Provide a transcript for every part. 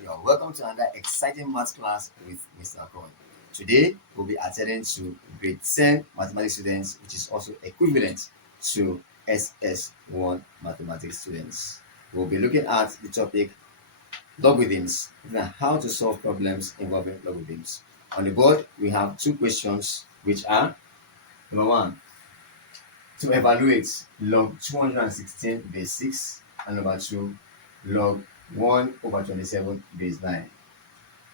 You are welcome to another exciting math class with Mr. Coy. Today, we'll be attending to grade 10 mathematics students, which is also equivalent to SS1 mathematics students. We'll be looking at the topic logarithms, looking at how to solve problems involving logarithms. On the board, we have two questions, which are number one, to evaluate log 216 base 6, and number two, log 1 over 27 base 9.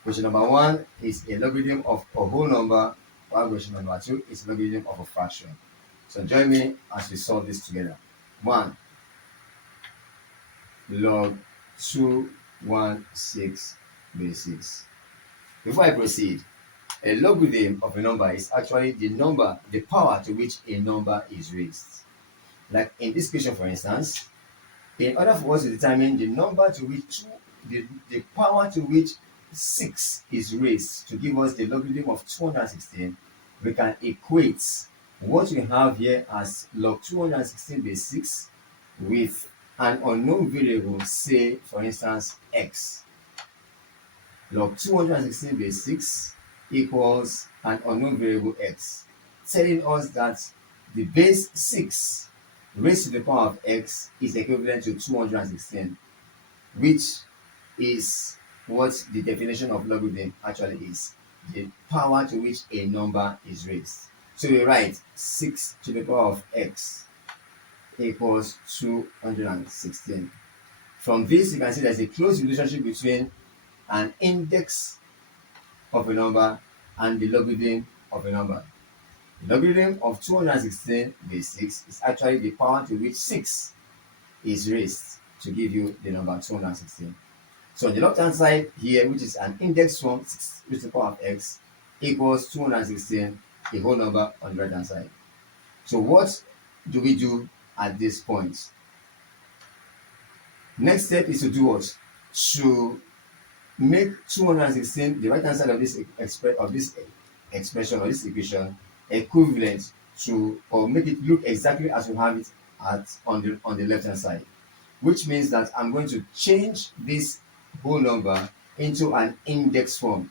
Question number one is a logarithm of a whole number, while question number two is a logarithm of a fraction. So join me as we solve this together. 1 log 216 base 6. Before I proceed, a logarithm of a number is actually the power to which a number is raised. Like in this question, for instance, in order for us to determine the number to which the power to which 6 is raised to give us the logarithm of 216, we can equate what we have here as log 216 base 6 with an unknown variable, say for instance x. Log 216 base 6 equals an unknown variable x, telling us that the base 6 raised to the power of x is equivalent to 216, which is what the definition of logarithm actually is: the power to which a number is raised. So we write 6 to the power of x equals 216. From this, you can see there's a close relationship between an index of a number and the logarithm of a number. The logarithm of 216 base 6 is actually the power to which 6 is raised to give you the number 216. So on the left hand side here, which is an index form, 6 raised to the power of x equals 216, a whole number on the right hand side. So what do we do at this point? Next step is to do what? To make 216 the right hand side of this expression or this equation equivalent to, or make it look exactly as we have it on the left hand side, which means that I'm going to change this whole number into an index form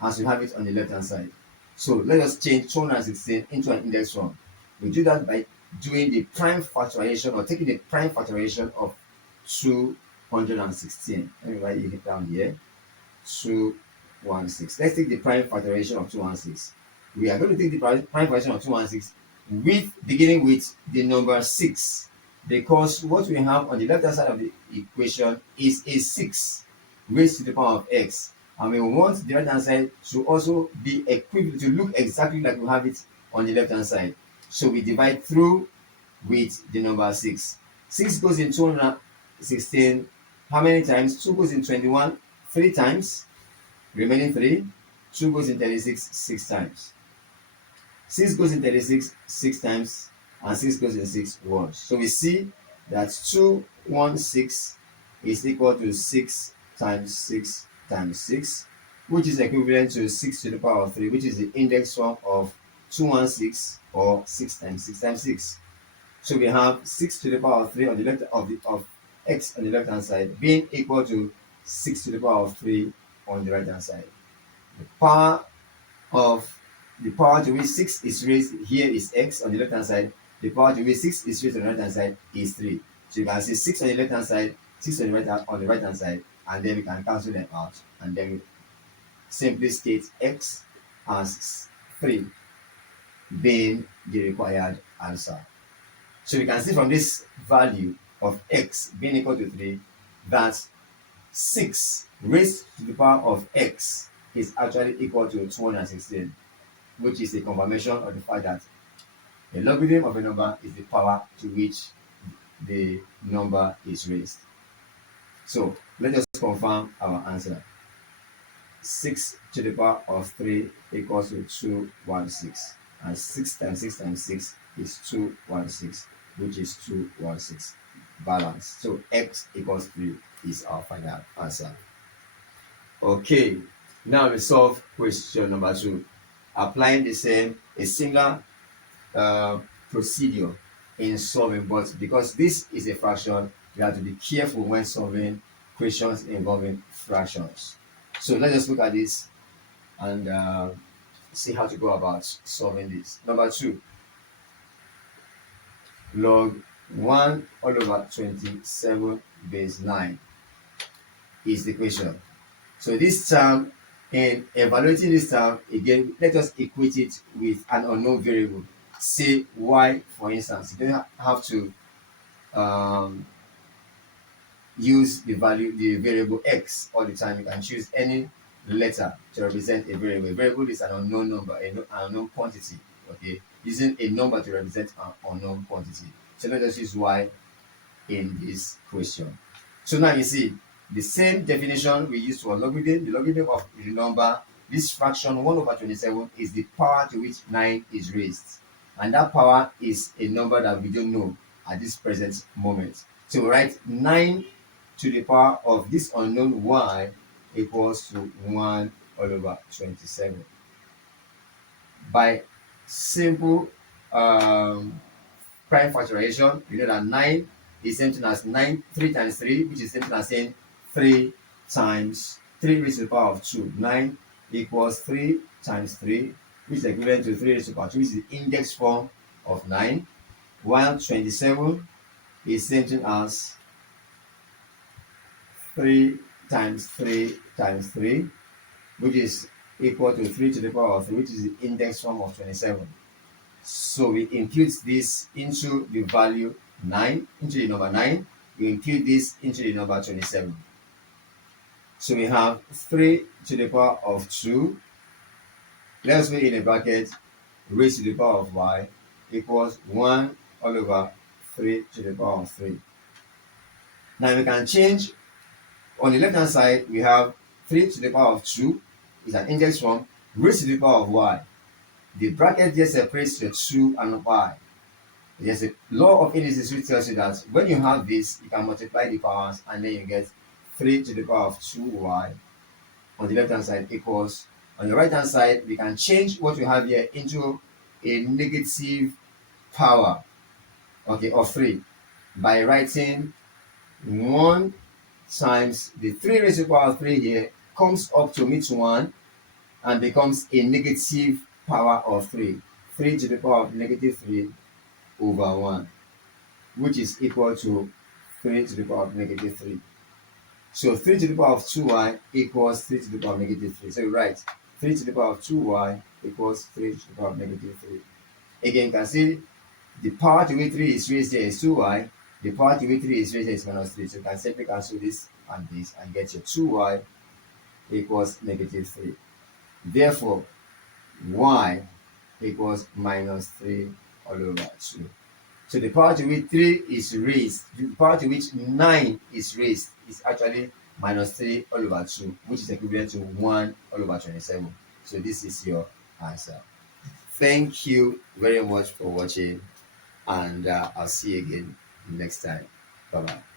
as we have it on the left hand side. So let us change 216 into an index form. We do that by doing the prime factorization, or taking the prime factorization of 216. Let me write it down here. 216. Let's take the prime factorization of 216. We are going to take the prime factorization of 216 beginning with the number 6, because what we have on the left hand side of the equation is a 6 raised to the power of x, and we want the right hand side to also be equivalent, to look exactly like we have it on the left hand side. So we divide through with the number 6. 6 goes in 216 how many times? 2 goes in 21 3 times, remaining 3. 2 goes in 36 6 times. 6 goes in 36 6 times, and 6 goes in 6 once. So we see that 216 is equal to 6 times 6 times 6, which is equivalent to 6 to the power of 3, which is the index form of 216, or 6 times 6 times 6. So we have 6 to the power of 3 on the left of x on the left hand side being equal to 6 to the power of 3 on the right hand side. The power to which 6 is raised here is x on the left hand side. The power to which 6 is raised on the right hand side is 3. So you can see 6 on the left hand side, 6 on the right hand side, and then we can cancel them out, and then we simply state x as 3 being the required answer. So we can see from this value of x being equal to 3 that 6 raised to the power of x is actually equal to 216, which is a confirmation of the fact that the logarithm of a number is the power to which the number is raised. So let us confirm our answer. 6 to the power of 3 equals to 216, and 6 times 6 times 6 is 216, which is 216. Balance. So x equals 3 is our final answer. Okay, now we solve question number 2, applying a similar procedure in solving, but because this is a fraction, you have to be careful when solving questions involving fractions. So let's just look at this and see how to go about solving this. Number 2, log 1 all over 27 base 9 is the question. So this term, in evaluating this term, again, let us equate it with an unknown variable. Say y, for instance. You don't have to use the variable x all the time. You can choose any letter to represent a variable. A variable is an unknown number, an unknown quantity. Okay, using a number to represent an unknown quantity. So let us use y in this question. So now you see the same definition we used for logarithm. The logarithm of the number, this fraction 1 over 27 is the power to which 9 is raised, and that power is a number that we don't know at this present moment. So we write 9 to the power of this unknown y equals to 1 all over 27. By simple prime factorization, you know that 9 is same thing as 3 times 3, which is same thing as saying 3 times 3 raised to the power of 2. 9 equals 3 times 3, which is equivalent to 3 raised to the power of 2, which is the index form of 9, while 27 is same thing as 3 times 3 times 3, which is equal to 3 to the power of 3, which is the index form of 27. So we impute this into the value 9, into the number 9. We impute this into the number 27. So we have 3 to the power of 2. Let's put in a bracket, raised to the power of y equals 1 all over 3 to the power of 3. Now we can change. On the left hand side, we have 3 to the power of 2 is an index form, raised to the power of y. The bracket just separates the 2 and y. There's a law of indices which tells you that when you have this, you can multiply the powers and then you get 3 to the power of 2y on the left hand side equals, on the right hand side, we can change what we have here into a negative power, okay, of 3 by writing 1 times the 3 raised to the power of 3 here comes up to meet 1 and becomes a negative power of 3. 3 to the power of negative 3 over 1, which is equal to 3 to the power of negative 3. So 3 to the power of 2y equals 3 to the power of negative 3. So we write 3 to the power of 2y equals 3 to the power of negative 3. Again, you can see the power to which 3 is raised here is 2y. The power to which 3 is raised here is minus 3. So you can simply cancel this and get your 2y equals negative 3. Therefore, y equals minus 3 all over 2. So the power to which 3 is raised, the power to which 9 is raised is actually minus 3 all over 2, which is equivalent to 1 all over 27. So this is your answer. Thank you very much for watching, and I'll see you again next time. Bye-bye.